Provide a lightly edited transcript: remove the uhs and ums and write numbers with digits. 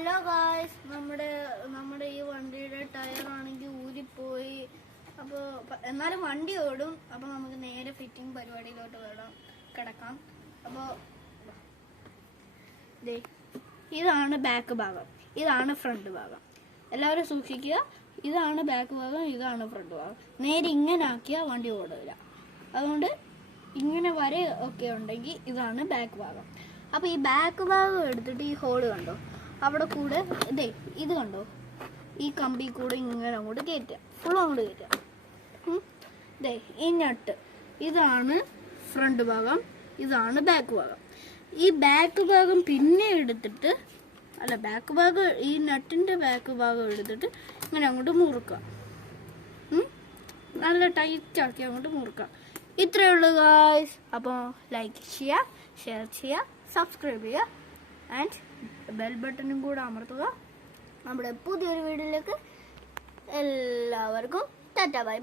Hello guys, നമ്മുടെ ഈ വണ്ടിയുടെ ടയറാണെങ്കിൽ ഊരിപ്പോയി. അപ്പോൾ എന്നാലും വണ്ടി ഓടും. അപ്പോൾ നമുക്ക് നേരെ ഫിറ്റിംഗ് പരിപാടിയിലോട്ട് കിടക്കാം. അപ്പോൾ ഇതാണ് ബാക്ക് ഭാഗം, ഇതാണ് ഫ്രണ്ട് ഭാഗം. എല്ലാവരും സൂക്ഷിക്കുക. ഇതാണ് ബാക്ക് ഭാഗം, ഇതാണ് ഫ്രണ്ട് ഭാഗം. നേരെ ഇങ്ങനെ ആക്കിയാൽ വണ്ടി ഓടില്ല. അതുകൊണ്ട് ഇങ്ങനെ വര ഒക്കെ ഉണ്ടെങ്കിൽ ഇതാണ് ബാക്ക് ഭാഗം. അപ്പോൾ ഈ ബാക്ക് ഭാഗം എടുത്തിട്ട് ഈ ഹോള് കണ്ടോ, അവിടെ കൂടെ ഇത് കണ്ടോ, ഈ കമ്പി കൂടെ ഇങ്ങനെ അങ്ങോട്ട് കയറ്റുക, ഫുൾ അങ്ങോട്ട് കയറ്റുക. ഈ നട്ട്, ഇതാണ് ഫ്രണ്ട് ഭാഗം, ഇതാണ് ബാക്ക് ഭാഗം. ഈ ബാക്ക് ഭാഗം പിന്നെ എടുത്തിട്ട് ബാക്ക് ഭാഗം, ഈ നട്ടിൻ്റെ ബാക്ക് ഭാഗം എടുത്തിട്ട് ഇങ്ങനെ അങ്ങോട്ട് മുറുക്കുക. നല്ല ടൈറ്റാക്കി അങ്ങോട്ട് മുറുക്കുക. ഇത്രയേ ഉള്ളൂ ഗായ്സ്. അപ്പോൾ ലൈക്ക് ചെയ്യുക, ഷെയർ ചെയ്യുക, സബ്സ്ക്രൈബ് ചെയ്യുക, ആൻഡ് ബെൽ ബട്ടണും കൂടെ അമർത്തുക. നമ്മുടെ പുതിയൊരു വീഡിയോയിലേക്ക് എല്ലാവർക്കും ടാറ്റാ ബൈ ബൈ.